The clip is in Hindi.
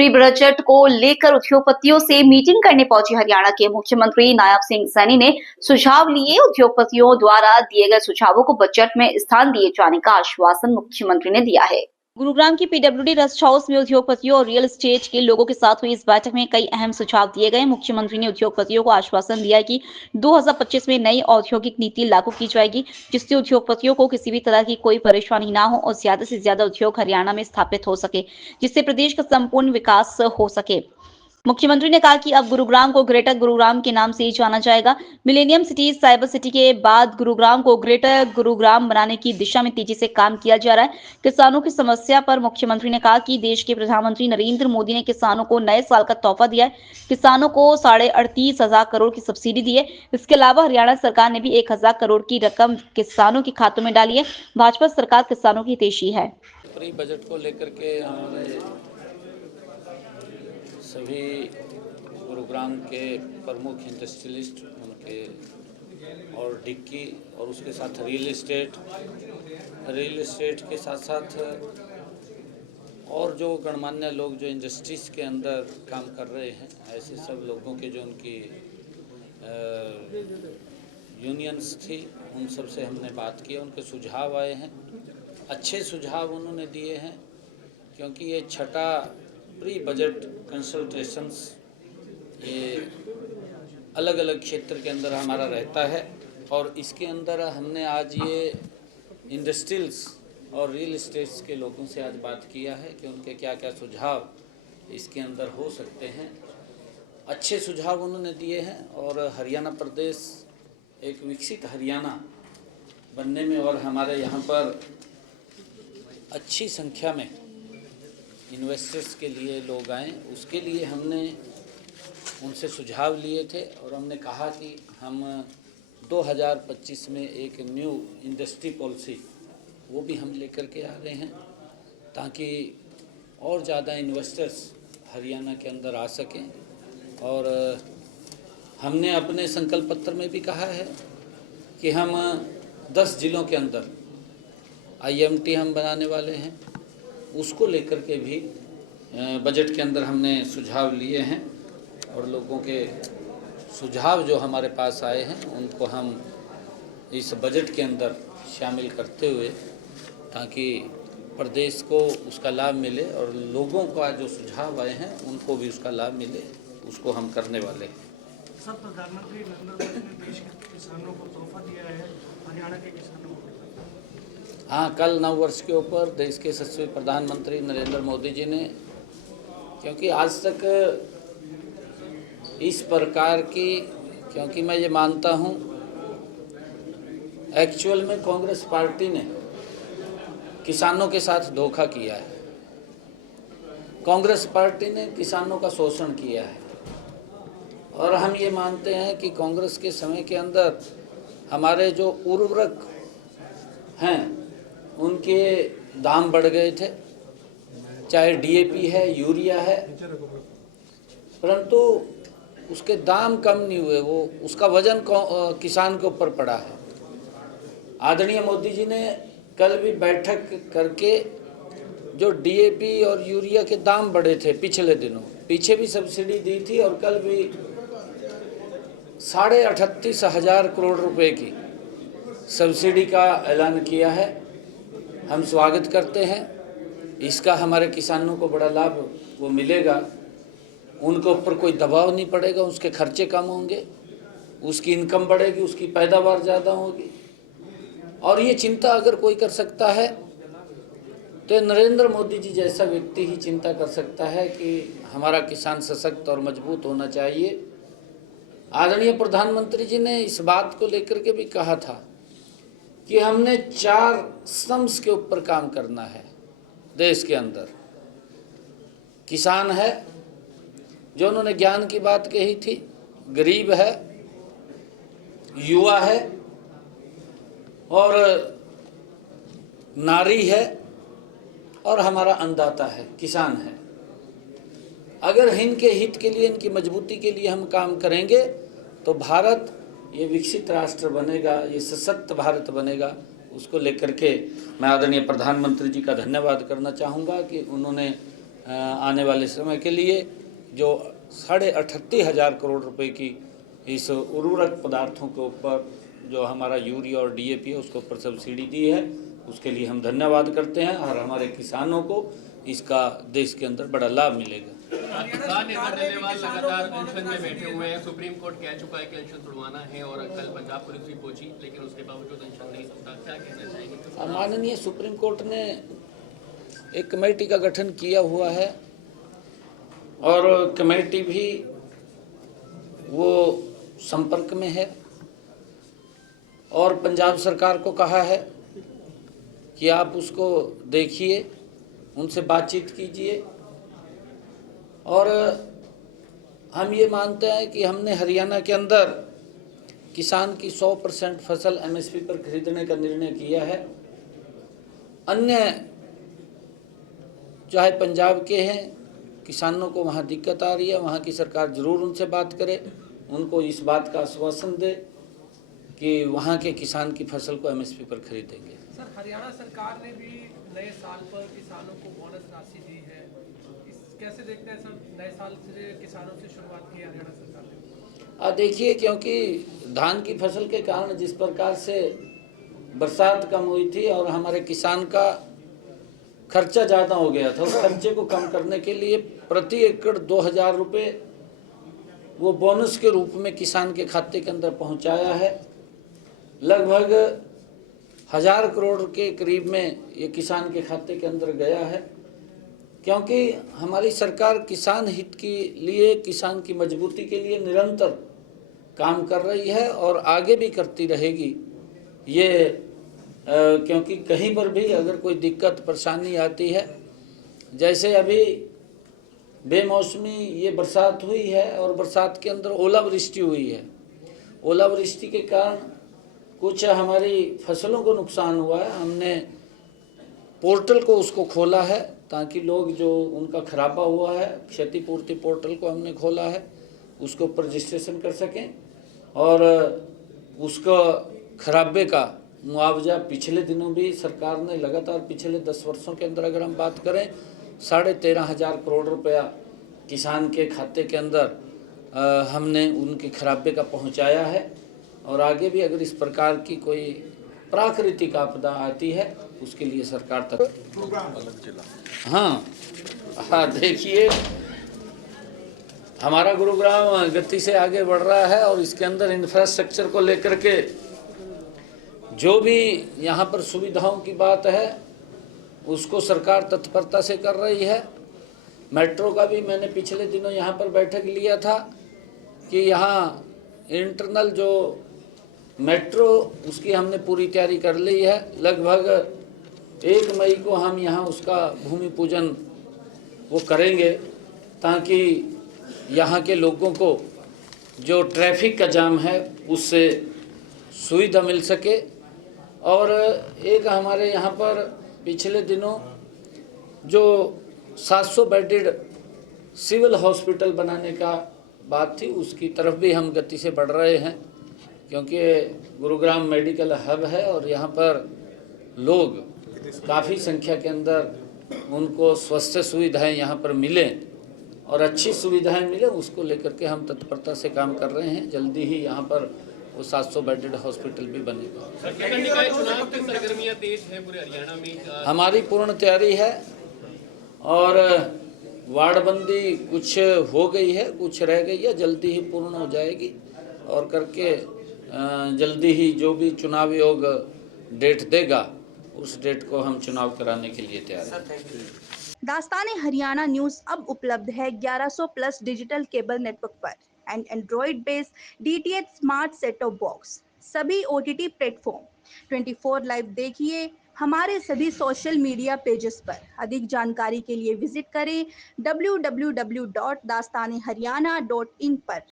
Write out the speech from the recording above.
प्री बजट को लेकर उद्योगपतियों से मीटिंग करने पहुंचे हरियाणा के मुख्यमंत्री नायब सिंह सैनी ने सुझाव लिए। उद्योगपतियों द्वारा दिए गए सुझावों को बजट में स्थान दिए जाने का आश्वासन मुख्यमंत्री ने दिया है। गुरुग्राम की पीडब्ल्यूडी रेस्ट हाउस में उद्योगपतियों और रियल एस्टेट के लोगों के साथ हुई इस बैठक में कई अहम सुझाव दिए गए। मुख्यमंत्री ने उद्योगपतियों को आश्वासन दिया कि 2025 में नई औद्योगिक नीति लागू की जाएगी, जिससे उद्योगपतियों को किसी भी तरह की कोई परेशानी ना हो और ज्यादा से ज्यादा उद्योग हरियाणा में स्थापित हो सके, जिससे प्रदेश का संपूर्ण विकास हो सके। मुख्यमंत्री ने कहा कि अब गुरुग्राम को ग्रेटर गुरुग्राम के नाम से ही जाना जाएगा। मिलेनियम सिटी, साइबर सिटी के बाद गुरुग्राम को ग्रेटर गुरुग्राम बनाने की दिशा में तेजी से काम किया जा रहा है। किसानों की समस्या पर मुख्यमंत्री ने कहा कि देश के प्रधानमंत्री नरेंद्र मोदी ने किसानों को नए साल का तोहफा दिया है। किसानों को 38,500 करोड़ की सब्सिडी दी है। इसके अलावा हरियाणा सरकार ने भी 1,000 करोड़ की रकम किसानों के खातों में डाली है। भाजपा सरकार किसानों की हितैषी है। प्री बजट को लेकर के हमारे सभी गुरुग्राम के प्रमुख इंडस्ट्रियलिस्ट उनके और डिक्की और उसके साथ रियल एस्टेट के साथ साथ और जो गणमान्य लोग जो इंडस्ट्रीज के अंदर काम कर रहे हैं, ऐसे सब लोगों के जो उनकी यूनियंस थी, उन सब से हमने बात की। उनके सुझाव आए हैं, अच्छे सुझाव उन्होंने दिए हैं, क्योंकि ये छठा प्री बजट कंसल्टेशंस ये अलग अलग क्षेत्र के अंदर हमारा रहता है और इसके अंदर हमने आज ये इंडस्ट्रियल्स और रियल एस्टेट्स के लोगों से आज बात किया है कि उनके क्या क्या सुझाव इसके अंदर हो सकते हैं। अच्छे सुझाव उन्होंने दिए हैं और हरियाणा प्रदेश एक विकसित हरियाणा बनने में और हमारे यहाँ पर अच्छी संख्या में इन्वेस्टर्स के लिए लोग आएँ, उसके लिए हमने उनसे सुझाव लिए थे और हमने कहा कि हम 2025 में एक न्यू इंडस्ट्री पॉलिसी वो भी हम लेकर के आ रहे हैं, ताकि और ज़्यादा इन्वेस्टर्स हरियाणा के अंदर आ सकें। और हमने अपने संकल्प पत्र में भी कहा है कि हम 10 जिलों के अंदर IMT हम बनाने वाले हैं, उसको लेकर के भी बजट के अंदर हमने सुझाव लिए हैं और लोगों के सुझाव जो हमारे पास आए हैं उनको हम इस बजट के अंदर शामिल करते हुए, ताकि प्रदेश को उसका लाभ मिले और लोगों का जो सुझाव आए हैं उनको भी उसका लाभ मिले, उसको हम करने वाले हैं। सर, प्रधानमंत्री नरेंद्र मोदी ने देश के किसानों को तोहफा दिया है, हरियाणा के किसानों को। हाँ, कल नव वर्ष के ऊपर देश के यशस्वी प्रधानमंत्री नरेंद्र मोदी जी ने, क्योंकि आज तक इस प्रकार की, क्योंकि मैं ये मानता हूँ एक्चुअल में कांग्रेस पार्टी ने किसानों के साथ धोखा किया है। कांग्रेस पार्टी ने किसानों का शोषण किया है और हम ये मानते हैं कि कांग्रेस के समय के अंदर हमारे जो उर्वरक हैं उनके दाम बढ़ गए थे, चाहे DAP है, यूरिया है, परंतु उसके दाम कम नहीं हुए, वो उसका वजन किसान के ऊपर पड़ा है। आदरणीय मोदी जी ने कल भी बैठक करके जो DAP और यूरिया के दाम बढ़े थे पिछले दिनों, पीछे भी सब्सिडी दी थी और कल भी 38,500 करोड़ रुपए की सब्सिडी का ऐलान किया है। हम स्वागत करते हैं, इसका हमारे किसानों को बड़ा लाभ वो मिलेगा, उनके ऊपर कोई दबाव नहीं पड़ेगा, उसके खर्चे कम होंगे, उसकी इनकम बढ़ेगी, उसकी पैदावार ज़्यादा होगी। और ये चिंता अगर कोई कर सकता है तो नरेंद्र मोदी जी जैसा व्यक्ति ही चिंता कर सकता है कि हमारा किसान सशक्त और मजबूत होना चाहिए। आदरणीय प्रधानमंत्री जी ने इस बात को लेकर के भी कहा था कि हमने 4 स्तंभ के ऊपर काम करना है देश के अंदर। किसान है, जो उन्होंने ज्ञान की बात कही थी, गरीब है, युवा है और नारी है और हमारा अन्नदाता है, किसान है। अगर इनके हित के लिए, इनकी मजबूती के लिए हम काम करेंगे तो भारत ये विकसित राष्ट्र बनेगा, ये सशक्त भारत बनेगा। उसको लेकर के मैं आदरणीय प्रधानमंत्री जी का धन्यवाद करना चाहूँगा कि उन्होंने आने वाले समय के लिए जो 38,500 करोड़ रुपए की इस उर्वरक पदार्थों के ऊपर जो हमारा यूरिया और डीएपी है उसके ऊपर सब्सिडी दी है, उसके लिए हम धन्यवाद करते हैं और हमारे किसानों को इसका देश के अंदर बड़ा लाभ मिलेगा। किसान नेता डल्लेवाल लगातार अनशन में बैठे हुए हैं। सुप्रीम कोर्ट कह चुका है कि अनशन छुड़वाना है और कल पंजाब पुलिस भी पहुंची, लेकिन उसके बावजूद अनशन नहीं होता। क्या कहना चाहेंगे? माननीय सुप्रीम कोर्ट ने एक कमेटी का गठन किया हुआ है और कमेटी भी वो संपर्क में है और पंजाब सरकार को कहा है कि आप उसको देखिए, उनसे बातचीत कीजिए। और हम ये मानते हैं कि हमने हरियाणा के अंदर किसान की 100% फसल एमएसपी पर खरीदने का निर्णय किया है। अन्य चाहे पंजाब के हैं, किसानों को वहाँ दिक्कत आ रही है, वहाँ की सरकार ज़रूर उनसे बात करे, उनको इस बात का आश्वासन दे कि वहाँ के किसान की फसल को एमएसपी पर खरीदेंगे। सर, हरियाणा सरकार ने भी नए साल पर किसानों को बोनस राशि दी है, कैसे देखते हैं सर? नए साल से किसानों से शुरुआत की हरियाणा सरकार ने। देखिए, क्योंकि धान की फसल के कारण जिस प्रकार से बरसात कम हुई थी और हमारे किसान का खर्चा ज़्यादा हो गया था, उस खर्चे को कम करने के लिए प्रति एकड़ 2,000 रुपये वो बोनस के रूप में किसान के खाते के अंदर पहुंचाया है। लगभग 1,000 करोड़ के करीब में ये किसान के खाते के अंदर गया है, क्योंकि हमारी सरकार किसान हित के लिए, किसान की मजबूती के लिए निरंतर काम कर रही है और आगे भी करती रहेगी। ये क्योंकि कहीं पर भी अगर कोई दिक्कत परेशानी आती है, जैसे अभी बेमौसमी ये बरसात हुई है और बरसात के अंदर ओलावृष्टि हुई है, ओलावृष्टि के कारण कुछ हमारी फसलों को नुकसान हुआ है। हमने पोर्टल को उसको खोला है ताकि लोग जो उनका खराबा हुआ है, क्षतिपूर्ति पोर्टल को हमने खोला है, उसके ऊपर रजिस्ट्रेशन कर सकें और उसका खराबे का मुआवजा पिछले दिनों भी सरकार ने लगातार पिछले 10 वर्षों के अंदर अगर हम बात करें 13,500 करोड़ रुपया किसान के खाते के अंदर हमने उनके खराबे का पहुंचाया है और आगे भी अगर इस प्रकार की कोई प्राकृतिक आपदा आती है उसके लिए सरकार तक। हाँ, देखिए, हमारा गुरुग्राम गति से आगे बढ़ रहा है और इसके अंदर इंफ्रास्ट्रक्चर को लेकर के जो भी यहाँ पर सुविधाओं की बात है उसको सरकार तत्परता से कर रही है। मेट्रो का भी मैंने पिछले दिनों यहाँ पर बैठक लिया था कि यहाँ इंटरनल जो मेट्रो उसकी हमने पूरी तैयारी कर ली है। लगभग 1 मई को हम यहाँ उसका भूमि पूजन वो करेंगे ताकि यहाँ के लोगों को जो ट्रैफिक का जाम है उससे सुविधा मिल सके। और एक हमारे यहाँ पर पिछले दिनों जो 700 बेडेड सिविल हॉस्पिटल बनाने का बात थी उसकी तरफ भी हम गति से बढ़ रहे हैं, क्योंकि गुरुग्राम मेडिकल हब है और यहाँ पर लोग काफ़ी संख्या के अंदर उनको स्वास्थ्य सुविधाएं यहाँ पर मिलें और अच्छी सुविधाएं मिलें, उसको लेकर के हम तत्परता से काम कर रहे हैं। जल्दी ही यहाँ पर वो 700 बेडेड हॉस्पिटल भी बनेगा। चुनाव की सरगर्मियां तेज है पूरे हरियाणा में, हमारी पूर्ण तैयारी है और वार्डबंदी कुछ हो गई है, कुछ रह गई है, जल्दी ही पूर्ण हो जाएगी और करके जल्दी ही जो भी चुनाव आयोग डेट देगा उस डेट को हम चुनाव कराने के लिए तैयार हैं। दास्ताने हरियाणा न्यूज अब उपलब्ध है 1100 प्लस डिजिटल केबल नेटवर्क पर and Android based DTH smart set top box, सभी OTT प्लेटफॉर्म 24 लाइव देखिए हमारे सभी सोशल मीडिया पेजेस पर। अधिक जानकारी के लिए विजिट करें www.dastaneharyana.in पर।